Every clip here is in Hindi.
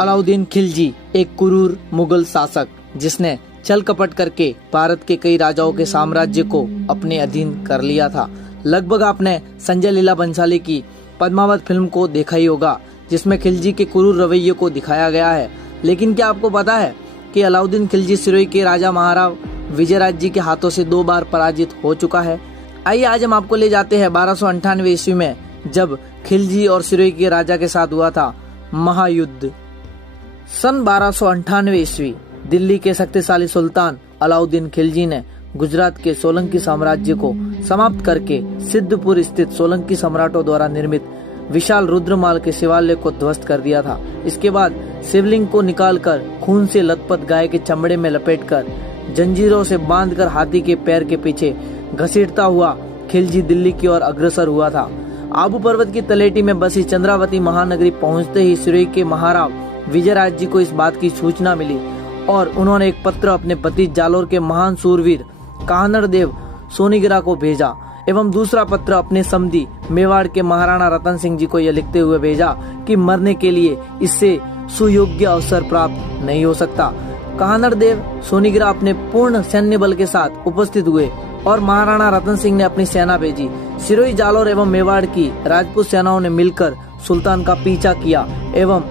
अलाउद्दीन खिलजी एक क्रूर मुगल शासक जिसने छल कपट करके भारत के कई राजाओं के साम्राज्य को अपने अधीन कर लिया था। लगभग आपने संजय लीला भंसाली की पद्मावत फिल्म को देखा ही होगा, जिसमें खिलजी के क्रूर रवैये को दिखाया गया है। लेकिन क्या आपको पता है कि अलाउद्दीन खिलजी सिरोही के राजा महाराव विजयराज जी के हाथों से 2 बार पराजित हो चुका है। आइए आज हम आपको ले जाते हैं 1298 ईस्वी में, जब खिलजी और सिरोही के राजा के साथ हुआ था महायुद्ध। सन 1298 ईस्वी दिल्ली के शक्तिशाली सुल्तान अलाउद्दीन खिलजी ने गुजरात के सोलंकी साम्राज्य को समाप्त करके सिद्धपुर स्थित सोलंकी सम्राटों द्वारा निर्मित विशाल रुद्रमाल के शिवालय को ध्वस्त कर दिया था। इसके बाद शिवलिंग को निकालकर खून से लथपथ गाय के चमड़े में लपेटकर जंजीरों से बांधकर हाथी के पैर के पीछे घसीटता हुआ खिलजी दिल्ली की ओर अग्रसर हुआ था। आबू पर्वत की तलेटी में बसी चंद्रावती महानगरी पहुंचते ही सिरोही के महाराव विजयराज जी को इस बात की सूचना मिली और उन्होंने एक पत्र अपने पति जालोर के महान सूरवीर काहनर देव सोनीगिरा को भेजा एवं दूसरा पत्र अपने समधी मेवाड़ के महाराणा रतन सिंह जी को यह लिखते हुए भेजा कि मरने के लिए इससे सुयोग्य अवसर प्राप्त नहीं हो सकता। काहनर देव सोनीगिरा अपने पूर्ण सैन्य बल के साथ उपस्थित हुए और महाराणा रतन सिंह ने अपनी सेना भेजी। सिरोही, जालोर एवं मेवाड़ की राजपूत सेनाओं ने मिलकर सुल्तान का पीछा किया एवं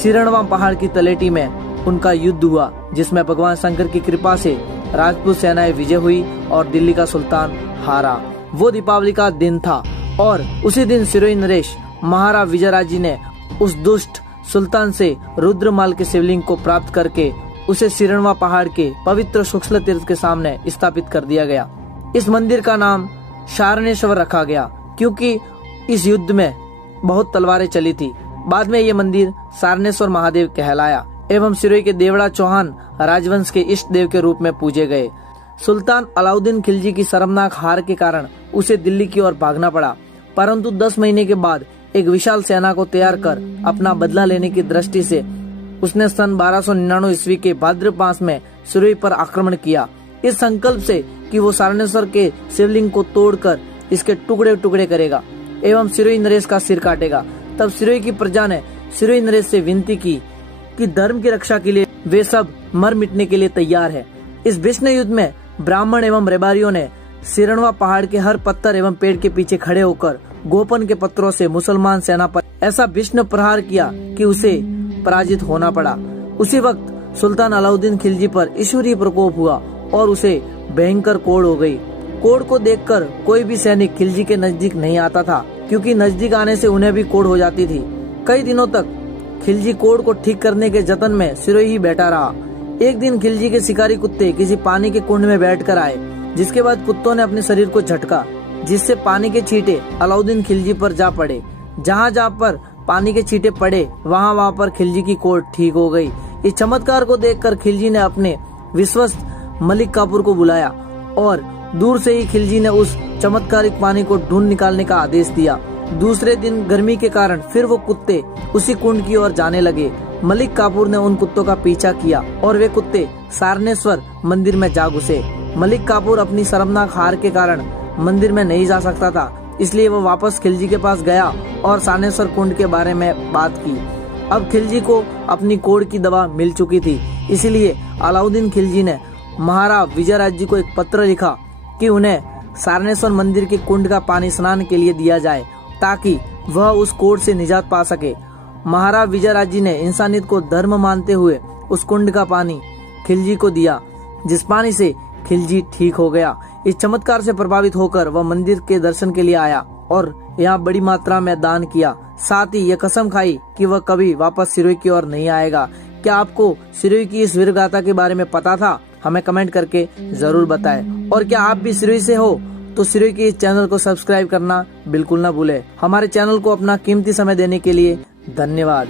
सिरणवा पहाड़ की तलेटी में उनका युद्ध हुआ, जिसमें भगवान शंकर की कृपा से राजपूत सेनाएं विजय हुई और दिल्ली का सुल्तान हारा। वो दीपावली का दिन था और उसी दिन सिरोही नरेश महाराव विजयराज जी ने उस दुष्ट सुल्तान से रुद्रमाल के शिवलिंग को प्राप्त करके उसे सिरणवा पहाड़ के पवित्र शुक्ल तीर्थ के सामने स्थापित कर दिया गया। इस मंदिर का नाम शारणेश्वर रखा गया क्योंकि इस युद्ध में बहुत तलवारें चली थी। बाद में ये मंदिर सारणेश्वर महादेव कहलाया एवं सिरोही के देवड़ा चौहान राजवंश के इष्ट देव के रूप में पूजे गए। सुल्तान अलाउद्दीन खिलजी की शर्मनाक हार के कारण उसे दिल्ली की ओर भागना पड़ा, परंतु 10 महीने के बाद एक विशाल सेना को तैयार कर अपना बदला लेने की दृष्टि से उसने सन 1299 ईस्वी के भाद्र मास में सिरोही पर आक्रमण किया, इस संकल्प से कि वो सारणेश्वर के शिवलिंग को तोड़कर इसके टुकड़े टुकड़े करेगा एवं सिरोही नरेश का सिर काटेगा। तब सिरोही की प्रजा ने सिरोही नरेश से विनती की कि धर्म की रक्षा के लिए वे सब मर मिटने के लिए तैयार है। इस भीषण युद्ध में ब्राह्मण एवं रेबारियों ने सिरणवा पहाड़ के हर पत्थर एवं पेड़ के पीछे खड़े होकर गोपन के पत्थरों से मुसलमान सेना पर ऐसा भीषण प्रहार किया कि उसे पराजित होना पड़ा। उसी वक्त सुल्तान अलाउद्दीन खिलजी पर ईश्वरीय प्रकोप हुआ और उसे भयंकर कोढ़ हो गई। कोढ़ को देखकर कोई भी सैनिक खिलजी के नजदीक नहीं आता था, क्योंकि नजदीक आने से उन्हें भी कोढ़ हो जाती थी। कई दिनों तक खिलजी कोढ़ को ठीक करने के जतन में सिरोही ही बैठा रहा। एक दिन खिलजी के शिकारी कुत्ते किसी पानी के कुंड में बैठकर आए, जिसके बाद कुत्तों ने अपने शरीर को झटका, जिससे पानी के छींटे अलाउद्दीन खिलजी पर जा पड़े। जहाँ जहाँ पर पानी के छींटे पड़े वहाँ पर खिलजी की कोढ़ ठीक हो गई। इस चमत्कार को देखकर खिलजी ने अपने विश्वस्त मलिक काफूर को बुलाया और दूर से ही खिलजी ने उस चमत्कारिक पानी को ढूंढ निकालने का आदेश दिया। दूसरे दिन गर्मी के कारण फिर वो कुत्ते उसी कुंड की ओर जाने लगे। मलिक काफूर ने उन कुत्तों का पीछा किया और वे कुत्ते सारणेश्वर मंदिर में जा घुसे। मलिक काफूर अपनी शर्मनाक हार के कारण मंदिर में नहीं जा सकता था, इसलिए वो वापस खिलजी के पास गया और सारणेश्वर कुंड के बारे में बात की। अब खिलजी को अपनी कोढ़ की दवा मिल चुकी थी, इसीलिए अलाउद्दीन खिलजी ने महाराव विजयराज जी को एक पत्र लिखा कि उन्हें सारणेश्वर मंदिर के कुंड का पानी स्नान के लिए दिया जाए, ताकि वह उस कोढ़ से निजात पा सके। महाराज विजयराज जी ने इंसानियत को धर्म मानते हुए उस कुंड का पानी खिलजी को दिया, जिस पानी से खिलजी ठीक हो गया। इस चमत्कार से प्रभावित होकर वह मंदिर के दर्शन के लिए आया और यहाँ बड़ी मात्रा में दान किया। साथ ही यह कसम खाई कि वह कभी वापस सिरोही की ओर नहीं आएगा। क्या आपको सिरोही की इस वीर गाथा के बारे में पता था? हमें कमेंट करके जरूर बताएं। और क्या आप भी सिरोही से हो तो सिरोही के इस चैनल को सब्सक्राइब करना बिल्कुल ना भूले। हमारे चैनल को अपना कीमती समय देने के लिए धन्यवाद।